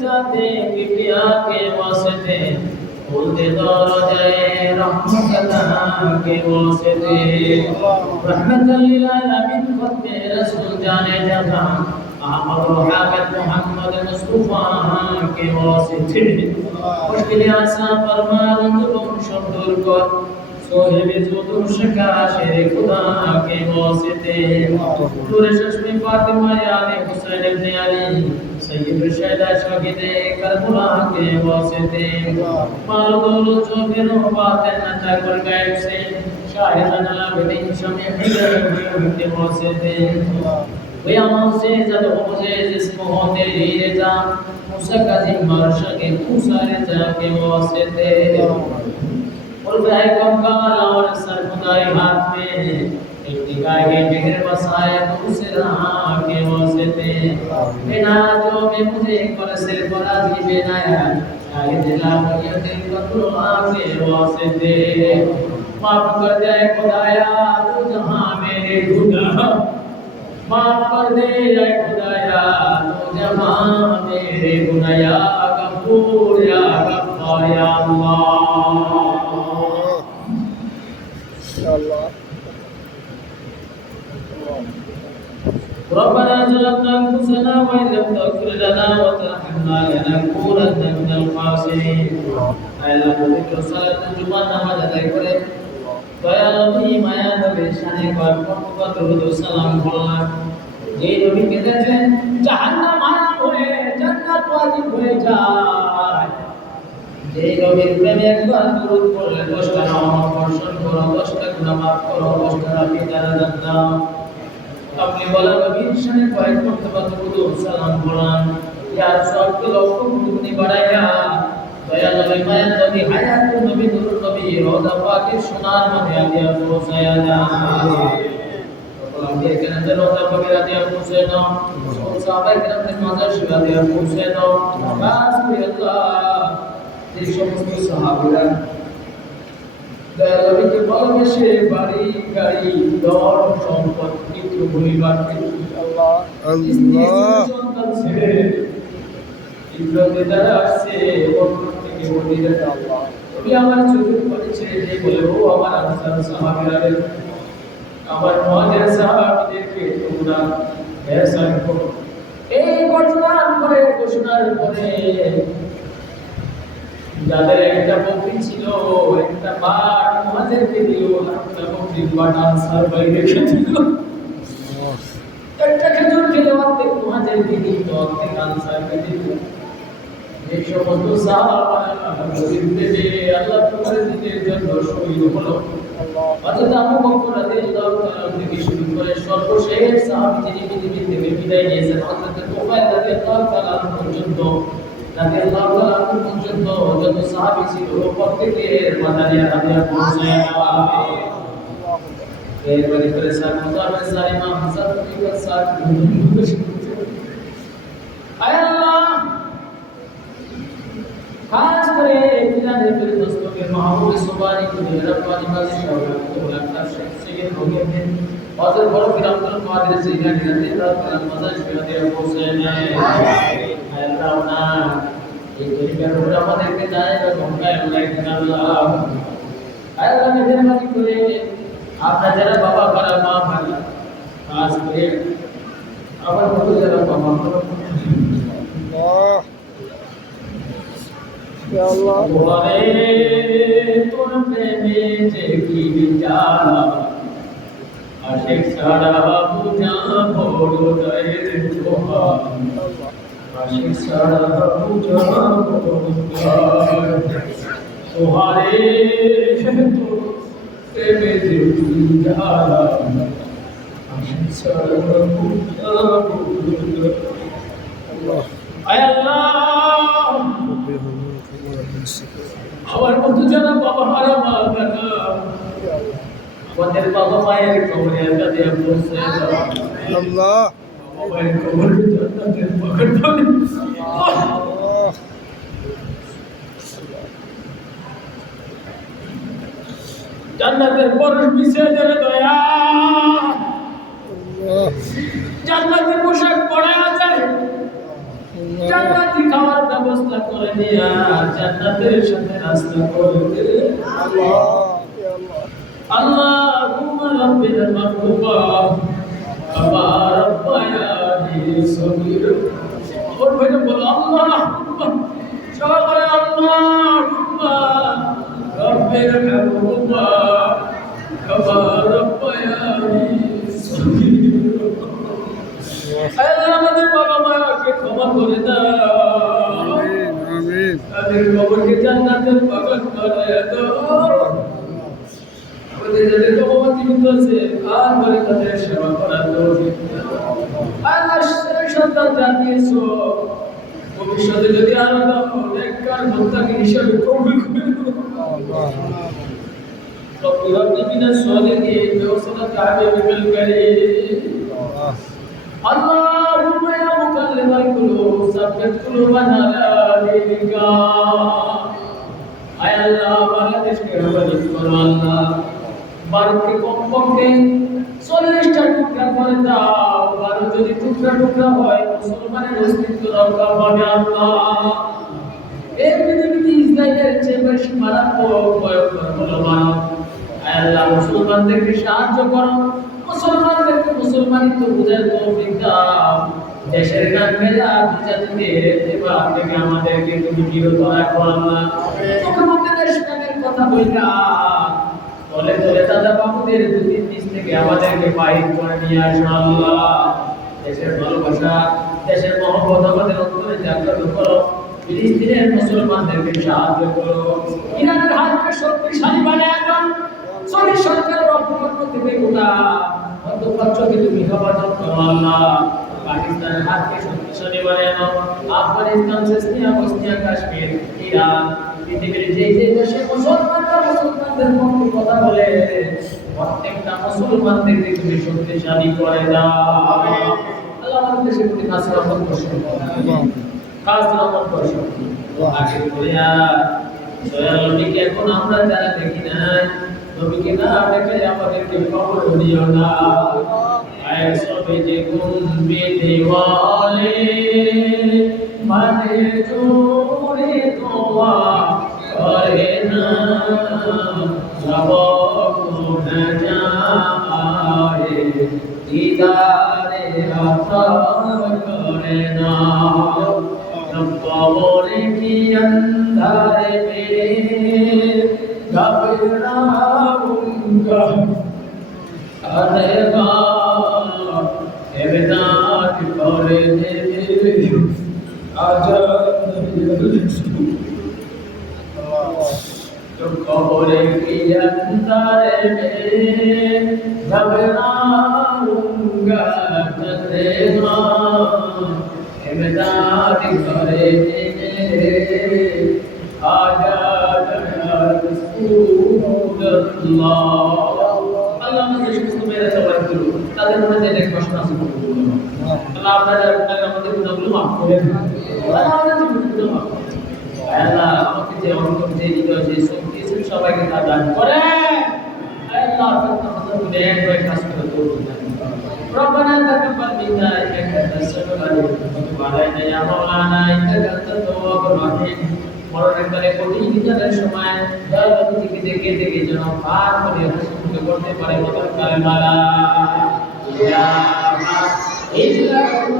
जाते किबिया के वास्ते बोलते दरजाए रहमत के वास्ते रहमतुल लिल आलमीन खत्म रसूल जाने जहां अहमद हामिद मोहम्मद मुस्तफा के वास्ते मुश्किल आसान फरमान तुम शब्दुल कर सोहेबे जुदुर शका शेरे खुदा के वास्ते नूर चश्मे फातिमा याने हुसैन इब्न अली सैयद शहदा शागिदे करबला के वास्ते माल दौलत जो फिर बात न कर गए से शाहिद अलाउद्दीन शमी के वास्ते वे अमल से जद मुझे जिस्म होते हीरे जा मूसा का जिम्मा शके मूसा रे जा के वास्ते और वह कम काला और सर खुदाई हाथ में एक दिखाए गए जिगर बसाए दूसरे राह के वास्ते बिना जो में मुझे पर सिर पर आदि बनाया शायद दिला मुझे दिल का कुरान के वास्ते माफ कर दे खुदाया तू जहां मेरे गुनाह माफ कर दे खुदाया तू जहां मेरे गुनाह या गफूर या गफ्फार या अल्लाह ربنا ظلمنا انفسنا وان لم تغفر لنا وترحمنا لنكونن من الخاسرين الا ذكر صلاه الجمعه نماز আদায় করে দয়াল নবী মায়া নবীর শানে পাক দরুদ ও সালাম বললাম যে নবীকে দেখেন জাহান্নাম হারাম হয়ে জান্নাত ওয়াজিব হয়ে যায় যে নবীর প্রেমে একবার দরুদ পড়লে 10টা নামাজ বর্ষণ করো 10টা গুনাহ মাফ করো 10টা রাতে জান্নাত দাও अपने वाला नबी शाने कয়েক মর্তবা দরুদ ও সালাম পড়ান ইয়া সবকে লক্ষ গুণে বাড়ায়া দয়া নবী মায়া নবী হায়াত নবী নূর নবী রওজা পাকের সোনার মধ্যে আদিয়া পৌঁছায়া দাও আমাদের কেন রওজা পাকের আদিয়া পৌঁছে দাও সাহাবায়ে কেরামের মাজার শিবা আদিয়া পৌঁছে দাও বাস করে আল্লাহ এই সমস্ত সাহাবীরা দয়ালুকে ভালোবেসে বাড়ি গাড়ি দর সম্পদ মিত্র পরিবার আল্লাহ আল্লাহ সন্তান ছেড়ে ইব্রাহিম দ্বারা আসছে অন্তর থেকে বলিলে আল্লাহ তুমি আমার চোখের পানি ছেড়ে দিয়ে বলে ও আমার আনসার সাহাবীরা আমার মুহাজির সাহাবীদেরকে তোমরা ihsan করো এই ঘটনার পরে যাদের একটা বকরি ছিল একটা বাঘ মুহাজিরকে দিল একটা বকরি বাঘ আনসার ভাই রেখে দিল একটা খেজুর খেলে অর্ধেক মুহাজিরকে দিল অর্ধেক আনসারকে দিল এই সমস্ত সাহাবা নবীর প্রেমে আল্লাহ তোমার দিনের জন্য শহীদ হলো হযরত আবু বকর রাদিয়াল্লাহু তাআলা থেকে শুরু করে সর্বশেষ সাহাবী যিনি পৃথিবী থেকে বিদায় নিয়েছেন হযরত তুফাইল রাদিয়াল্লাহু তাআলা পর্যন্ত রাদিয়াল্লাহু তাআলা পর্যন্ত যত সাহাবী ছিল প্রত্যেকের মাদানিয়া হাদিয়া পৌঁছায় এরপরে করে সাহেব মুতাবির সালিমা হাসান ফিকার সাহেব আয় আল্লাহ खास करे बिलाने के दोस्तों के महबूब सुबानी को रब्बानी वाली शौकत को लगता से ये हो गए थे और फिर बड़ो फिर अब्दुल कादिर से इलाज करते थे और मजाज के दे हुसैन अल्लाह ना ये तरीका पूरा আমাদের কে जाएगा घूमका अल्लाह अल्लाह ने मेहरबानी করে আপনারা যারা বাবা ভাড়া মা ভাড়া খাস করে আমার মতো যারা বাবা ভাড়া আল্লাহ या अल्लाह तुम्हारे तुरमे में देखी विचारा आशिक सारा पूजा भोरो दे तोहा आशिक सारा पूजा भोरो तुम्हारे तुरमे में देखी विचारा आशिक सारा पूजा भोरो अल्लाह आय अल्लाह আমার মতো যারা বাবা হারা মা কাকা আমাদের বাবা মায়ের কবরে কাছে পৌঁছে আল্লাহ মায়ের কবরে জান্নাতের বাগানে জান্নাতের পরশ বিছিয়ে দেবে দয়া জান্নাতের পোশাক পরা যায় জান্নাতি খাবার ব্যবস্থা করে দিয়া জান্নাতের সাথে রাস্তা করে দে আল্লাহুম্মা রাব্বিনা মাগফুরা কামা রাব্বায়ানি সগীরা ওর ভাইরা বলো আল্লাহুম্মা সবাই বলে আল্লাহুম্মা রাব্বিনা মাগফুরা কামা রাব্বায়ানি সগীরা আল্লাহ আমাদের বাবা মাকে ক্ষমা করে দাও আমিন তাদের কবরকে জান্নাতের বাগান বানায় দাও ওদের যাদের কবর জীবিত আছে আর বলে তাদের সেবা করার তৌফিক দাও আল্লাহ সন্তান জানিয়েছো ভবিষ্যতে যদি আরো দাও নেককার মুত্তাকি হিসেবে কবুল করে নাও رب هب من الصالحين وصلة حبيبك الكريم اللهم يا مقلب القلوب ثبت قلوبنا على دينك আয় আল্লাহ বাংলাদেশকে হেফাজত করো আল্লাহ ভারতকে কমপক্ষে 40টা টুকরা করে দাও ভারত যদি টুকরা টুকরা হয় মুসলমানের অস্তিত্ব রক্ষা পাবে আল্লাহ এই পৃথিবীতে ইসরায়েলের চেয়ে বেশি মারাত্মক ভয়ঙ্কর হলো ভারত আয় আল্লাহ মুসলমানদেরকে সাহায্য করো মুসলমানদেরকে মুসলমানিত্ব বুঝার তৌফিক দাও দেশের নামে জাতিকে এবার থেকে আমাদেরকে তুমি বিরত রাখো আল্লাহ মুখে দেশ নামের কথা বললা তলে তলে দাদা বাবুদের দুই নিচ থেকে আমাদেরকে বাইর করে নিয়ে আসো আল্লাহ দেশের ভালোবাসা দেশের মহব্বত আমাদের অন্তরে জাগ্রত করো ফিলিস্তিনের মুসলমানদেরকে সাহায্য করো ইরানের হাতকে শক্তিশালী বানায় দাও সৌদি সরকারের অপকর্ম থেকে গোটা মধ্যপ্রাচ্যকে তুমি হেফাজত করো আল্লাহ পাকিস্তানের হাতকে শক্তিশালী বানায় দাও Afghanistan Chechnya Bosnia Kashmir Iran পৃথিবীর যে যে দেশে মুসলমানরা মুসলমানদের পক্ষে কথা বলে প্রত্যেকটা মুসলমানদেরকে তুমি শক্তিশালী করে দাও আল্লাহ আমাদের দেশের প্রতি খাস রহমত করো খাস রহমত করো আগে বলিয়া দয়াল নবীকে এখন আমরা যারা দেখি নাই নবীকে না দেখে আমাদেরকে কবর দিও না আয় সবে যে গুনবে দেওয়ালে মানে জোরে দোয়া করে না সবক না যায় দিদারে আশা করে না কবরে কি अंधारे में घबराऊंगा अरेगा एवनात करे दे तो कबरे की अंधारे में घबराऊंगा अरेगा एवनात करे दे आजा रसूलुल्लाह আল্লাহ আমাদের সমস্ত মেয়েরা সবাই করুন তাদের মধ্যে যে কষ্ট আছে আল্লাহ আপনারা আমাদের গুনাহগুলো মাফ করে দিন আমাদের গুনাহগুলো মাফ করে আল্লাহ আমাকে যে অন্তর যে হৃদয় যে শক্তি আছে সবাইকে তা দান করে আল্লাহ আপনাদের মধ্যে এক কাজ করে তৌফিক দান ربنا تقبل منا انك انت السميع العليم وتب علينا يا مولانا انك انت التواب الرحيم মরণের কালে কঠিন বিচারের সময় দয়ালু থেকে দেখে দেখে যেন পার করে হাসি করতে পারে মতন কালেমালা ইয়া ইল্লাল্লাহ